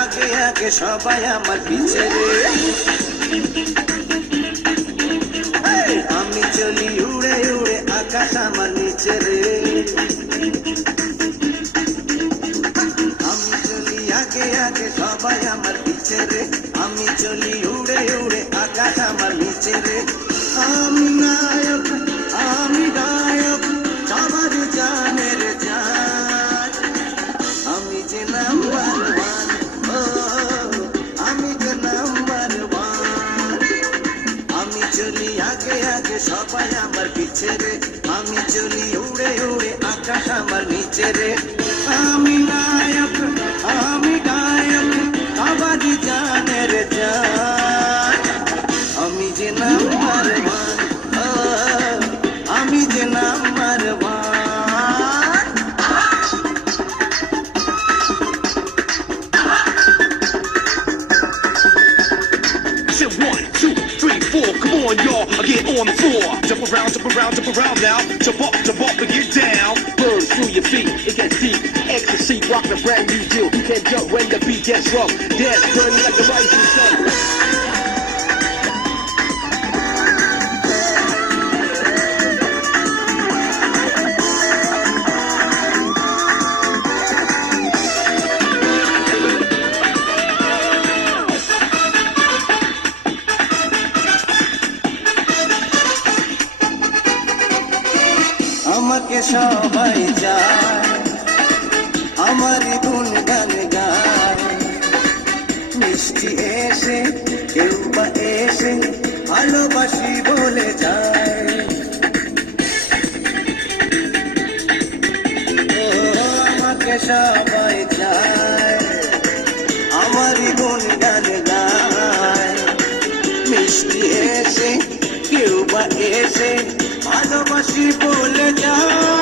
আগে আগে সবাই আমার পিছে রে আমি চলি উড়ে উড়ে আকাশ আমার নিচে রে আমি চলি আগে আগে সবাই আমার পিছে রে আমি চলি উড়ে উড়ে আকাশ আমার নিচে রে আমি নায়ক আমি গায়ক সবার জানের জান আমি যে নাম্বার ওয়ান ও আমি যে নাম্বার ওয়ান আমি চলি আগে আগে সবাই আমার পিছে রে আমি চলি উড়ে উড়ে আকাশ আমার নিচে রে আমি নায়ক আমি গায়ক সবার জানের জান আমি যে নাম্বার ওয়ান ও আমি যে number one Said 1, 2, 3, 4, come on y'all, get on the floor. Jump around, jump around, jump around now. Jump up and get down. Burn through your feet, it gets deep. Ecstasy, rockin' a brand new deal. You can't jump when the beat gets rough. Dance, burning like the rising sun. আমাকে সবাই যায় আমারই গুণগান গায় মিষ্টি এসে কেউ বা এসে ভালোবাসি বলে যায় ও আমাকে সবাই যায় আমারই গুণগান গায় মিষ্টি এসে কেউ বা এসে ভালোবাসি বলে যায়